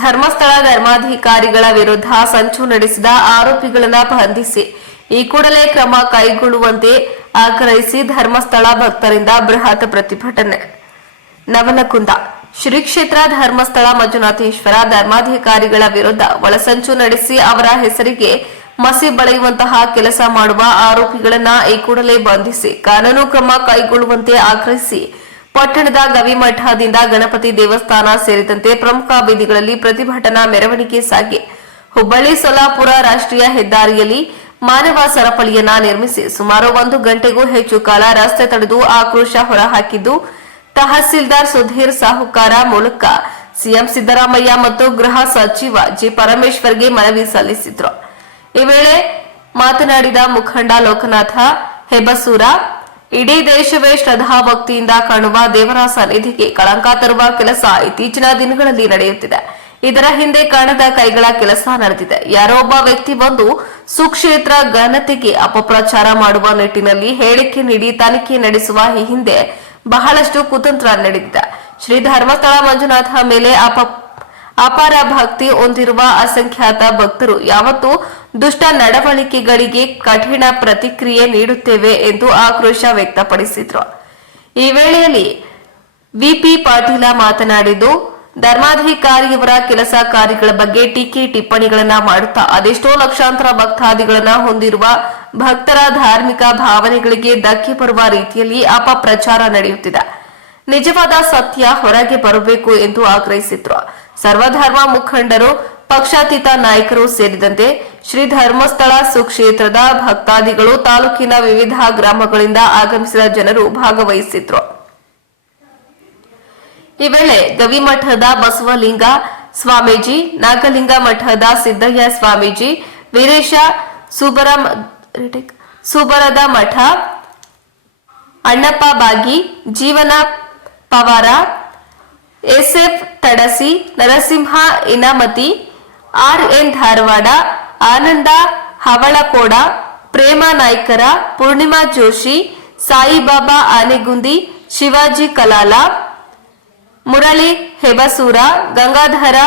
ಧರ್ಮಸ್ಥಳ ಧರ್ಮಾಧಿಕಾರಿಗಳ ವಿರುದ್ಧ ಸಂಚು ನಡೆಸಿದ ಆರೋಪಿಗಳನ್ನು ಬಂಧಿಸಿ ಈ ಕೂಡಲೇ ಕ್ರಮ ಕೈಗೊಳ್ಳುವಂತೆ ಆಗ್ರಹಿಸಿ ಧರ್ಮಸ್ಥಳ ಭಕ್ತರಿಂದ ಬೃಹತ್ ಪ್ರತಿಭಟನೆ. ನವಲಗುಂದ ಶ್ರೀ ಕ್ಷೇತ್ರ ಧರ್ಮಸ್ಥಳ ಮಂಜುನಾಥೇಶ್ವರ ಧರ್ಮಾಧಿಕಾರಿಗಳ ವಿರುದ್ಧ ಒಳಸಂಚು ನಡೆಸಿ ಅವರ ಹೆಸರಿಗೆ ಮಸಿ ಬಳಿಯುವಂತಹ ಕೆಲಸ ಮಾಡುವ ಆರೋಪಿಗಳನ್ನು ಈ ಕೂಡಲೇ ಬಂಧಿಸಿ ಕಾನೂನು ಕ್ರಮ ಕೈಗೊಳ್ಳುವಂತೆ ಆಗ್ರಹಿಸಿ ಪಟ್ಟಣದ ಗವಿಮಠದಿಂದ ಗಣಪತಿ ದೇವಸ್ಥಾನ ಸೇರಿದಂತೆ ಪ್ರಮುಖ ಬೀದಿಗಳಲ್ಲಿ ಪ್ರತಿಭಟನಾ ಮೆರವಣಿಗೆ ಸಾಗಿ ಹುಬ್ಬಳ್ಳಿ ಸೊಲ್ಲಾಪುರ ರಾಷ್ಟ್ರೀಯ ಹೆದ್ದಾರಿಯಲ್ಲಿ ಮಾನವ ಸರಪಳಿಯನ್ನ ನಿರ್ಮಿಸಿ ಸುಮಾರು 1 ಗಂಟೆಗೂ ಹೆಚ್ಚು ಕಾಲ ರಸ್ತೆ ತಡೆದು ಆಕ್ರೋಶ ಹೊರಹಾಕಿದ್ದು ತಹಸೀಲ್ದಾರ್ ಸುಧೀರ್ ಸಾಹುಕಾರ ಮೂಲಕ ಸಿಎಂ ಸಿದ್ದರಾಮಯ್ಯ ಮತ್ತು ಗೃಹ ಸಚಿವ ಜಿ ಪರಮೇಶ್ವರ್ಗೆ ಮನವಿ ಸಲ್ಲಿಸಿದ್ರು. ಈ ವೇಳೆ ಮಾತನಾಡಿದ ಮುಖಂಡ ಲೋಕನಾಥ ಹೆಬಸೂರ, ಇಡೀ ದೇಶವೇ ಶ್ರದ್ಧಾಭಕ್ತಿಯಿಂದ ಕಾಣುವ ದೇವರ ಸನ್ನಿಧಿಗೆ ಕಳಂಕ ತರುವ ಕೆಲಸ ಇತ್ತೀಚಿನ ದಿನಗಳಲ್ಲಿ ನಡೆಯುತ್ತಿದೆ. ಇದರ ಹಿಂದೆ ಕಾಣದ ಕೈಗಳ ಕೆಲಸ ನಡೆದಿದೆ. ಯಾರೋ ಒಬ್ಬ ವ್ಯಕ್ತಿ ಬಂದು ಸುಕ್ಷೇತ್ರ ಘನತೆಗೆ ಅಪಪ್ರಚಾರ ಮಾಡುವ ನಿಟ್ಟಿನಲ್ಲಿ ಹೇಳಿಕೆ ನೀಡಿ ತನಿಖೆ ನಡೆಸುವ ಈ ಹಿಂದೆ ಬಹಳಷ್ಟು ಕುತಂತ್ರ ನಡೆದಿದೆ. ಶ್ರೀ ಧರ್ಮಸ್ಥಳ ಮಂಜುನಾಥ ಮೇಲೆ ಅಪಾರ ಭಕ್ತಿ ಹೊಂದಿರುವ ಅಸಂಖ್ಯಾತ ಭಕ್ತರು ಯಾವತ್ತೂ ದುಷ್ಟ ನಡವಳಿಕೆಗಳಿಗೆ ಕಠಿಣ ಪ್ರತಿಕ್ರಿಯೆ ನೀಡುತ್ತೇವೆ ಎಂದು ಆಕ್ರೋಶ ವ್ಯಕ್ತಪಡಿಸಿದ್ರು. ಈ ವೇಳೆಯಲ್ಲಿ ವಿಪಿ ಪಾಟೀಲ ಮಾತನಾಡಿದ್ದು, ಧರ್ಮಾಧಿಕಾರಿಯವರ ಕೆಲಸ ಕಾರ್ಯಗಳ ಬಗ್ಗೆ ಟೀಕೆ ಟಿಪ್ಪಣಿಗಳನ್ನ ಮಾಡುತ್ತಾ ಅದೆಷ್ಟೋ ಲಕ್ಷಾಂತರ ಭಕ್ತಾದಿಗಳನ್ನ ಹೊಂದಿರುವ ಭಕ್ತರ ಧಾರ್ಮಿಕ ಭಾವನೆಗಳಿಗೆ ಧಕ್ಕೆ ಬರುವ ರೀತಿಯಲ್ಲಿ ಅಪಪ್ರಚಾರ ನಡೆಯುತ್ತಿದೆ. ನಿಜವಾದ ಸತ್ಯ ಹೊರಗೆ ಬರಬೇಕು ಎಂದು ಆಗ್ರಹಿಸಿದ್ರು. ಸರ್ವಧರ್ಮ ಮುಖಂಡರು, ಪಕ್ಷಾತೀತ ನಾಯಕರು ಸೇರಿದಂತೆ ಶ್ರೀ ಧರ್ಮಸ್ಥಳ ಸುಕ್ಷೇತ್ರದ ಭಕ್ತಾದಿಗಳು, ತಾಲೂಕಿನ ವಿವಿಧ ಗ್ರಾಮಗಳಿಂದ ಆಗಮಿಸಿದ ಜನರು ಭಾಗವಹಿಸಿದ್ರು. ಈ ವೇಳೆ ಗವಿಮಠದ ಬಸವಲಿಂಗ ಸ್ವಾಮೀಜಿ, ನಾಗಲಿಂಗ ಮಠದ ಸಿದ್ದಯ್ಯ ಸ್ವಾಮೀಜಿ, ವೀರೇಶ ಸುಬರದ ಮಠ, ಅಣ್ಣಪ್ಪ ಬಾಗಿ, ಜೀವನ ಪವಾರ, ಎಸ್ಎಫ್ ತಡಸಿ, ನರಸಿಂಹ ಇನಾಮತಿ, ಆರ್ಎನ್ ಧಾರವಾಡ, ಆನಂದ ಹವಳಕೋಡ, ಪ್ರೇಮ ನಾಯ್ಕರ, ಪೂರ್ಣಿಮಾ ಜೋಶಿ, ಸಾಯಿಬಾಬಾ ಆನೆಗುಂದಿ, ಶಿವಾಜಿ ಕಲಾಲ, ಮುರಳಿ ಹೆಬಸೂರ, ಗಂಗಾಧರ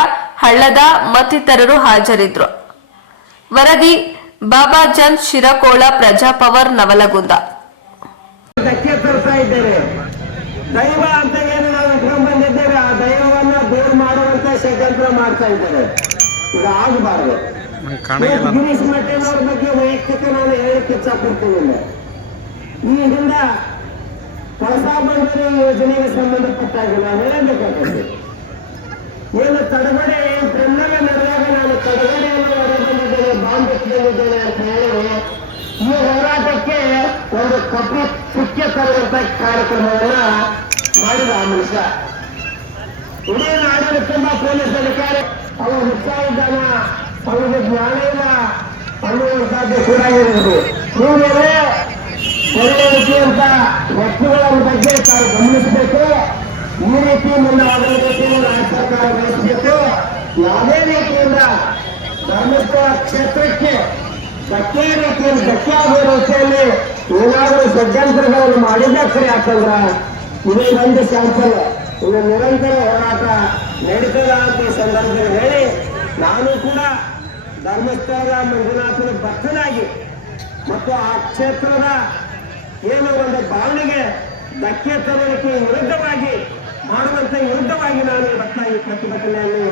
ಹಳ್ಳದ ಮತ್ತಿತರರು ಹಾಜರಿದ್ದರು. ವರದಿ ಬಾಬಾಜನ್ ಶಿರಕೋಳ, ಪ್ರಜಾಪವರ್, ನವಲಗುಂದ. ಧಕ್ಕೆ ತರ್ತಾ ಇದ್ದೇವೆ. ದೈವ ಅಂತ ಏನು ನಾವು ಇಟ್ಕೊಂಡ್ ಬಂದಿದ್ದೇವೆ, ಆ ದೈವವನ್ನ ದೂರ ಮಾಡುವಂತ ಷಡ್ಯಂತ್ರ ಮಾಡ್ತಾ ಇದ್ದಾರೆ. ಇದು ಆಗಬಾರದು. ಗಿರೀಶ್ ಮಠೇನವ್ರ ಬಗ್ಗೆ ವೈಯಕ್ತಿಕ ನಾನು ಹೇಳಕ್ಕೆ ಇಚ್ಛಪಡ್ತೀನಿ. ಈ ಹಿಂದ ಕಳಸಾ ಬಂಡೂರಿ ಯೋಜನೆಗೆ ಸಂಬಂಧಪಟ್ಟಾಗ ನಾವು ಹೇಳಬೇಕಾಗುತ್ತೆ, ಏನು ತಡಗಡೆ ಬೆನ್ನಗ ನಡೆದಾಗ ನಾನು ತಡಗಡೆಯನ್ನು ಹೊರ ಬಂದಿದ್ದೇನೆ, ಬಾಂಬ್ ಬಂದಿದ್ದೇನೆ ಅಂತ ಹೇಳಿ ಈ ಹೋರಾಟಕ್ಕೆ ಒಂದು ಕಪ್ಪು ಚುಕ್ಕೆ ತರುವಂತ ಕಾರ್ಯಕ್ರಮವನ್ನ ಮಾಡಿದ ಆ ಮನುಷ್ಯ. ಇಡೀ ನಾಡಿನ ತುಂಬಾ ಪೊಲೀಸ್ ಅಧಿಕಾರಿ ಅವರು ಹುಚ್ಚ ಇದ್ದಾನ, ಅವರಿಗೆ ಜ್ಞಾನ ಇಲ್ಲ ಅನ್ನುವಂಥದ್ದು ಕೂಡ ಇರುವುದು. ಹೀಗೆ ಬೇರೆ ರೀತಿಯಂತ ವಸ್ತುಗಳ ಬಗ್ಗೆ ತಾವು ಗಮನಿಸಬೇಕು. ಈ ರೀತಿ ಮುಂದಾಗಬೇಕು, ರಾಜ್ಯ ಸರ್ಕಾರ ವಹಿಸಬೇಕು. ಯಾವುದೇ ರೀತಿಯಿಂದ ಧರ್ಮಸ್ಥಳ ಕ್ಷೇತ್ರಕ್ಕೆ ಧಕ್ಕೆ ರೀತಿಯಲ್ಲಿ ಧಕ್ಕೆ ಆಗುವ ರೀತಿಯಲ್ಲಿ ಏನಾದರೂ ಷಡ್ಯಂತ್ರಗಳನ್ನು ಮಾಡಿದ್ದ ಸರಿ ಯಾಕಂದ್ರ ಇದು ಒಂದು ಸ್ಯಾಂಪಲ್. ಇದು ನಿರಂತರ ಹೋರಾಟ ನಡೀತದ ಅಂತ ಈ ಸಂದರ್ಭದಲ್ಲಿ ಹೇಳಿ, ನಾನು ಕೂಡ ಧರ್ಮಸ್ಥಳದ ಮಂಜುನಾಥನ ಭಕ್ತನಾಗಿ ಮತ್ತು ಆ ಕ್ಷೇತ್ರದ ಏನು ಒಂದು ಭಾವನೆಗೆ ಧಕ್ಕೆ ತರೋದಕ್ಕೆ ವಿರುದ್ಧವಾಗಿ ವಿರುದ್ಧವಾಗಿ ನಾನು ಇವತ್ತಾಗಿ ಪ್ರತಿಭಟನೆಯಲ್ಲಿ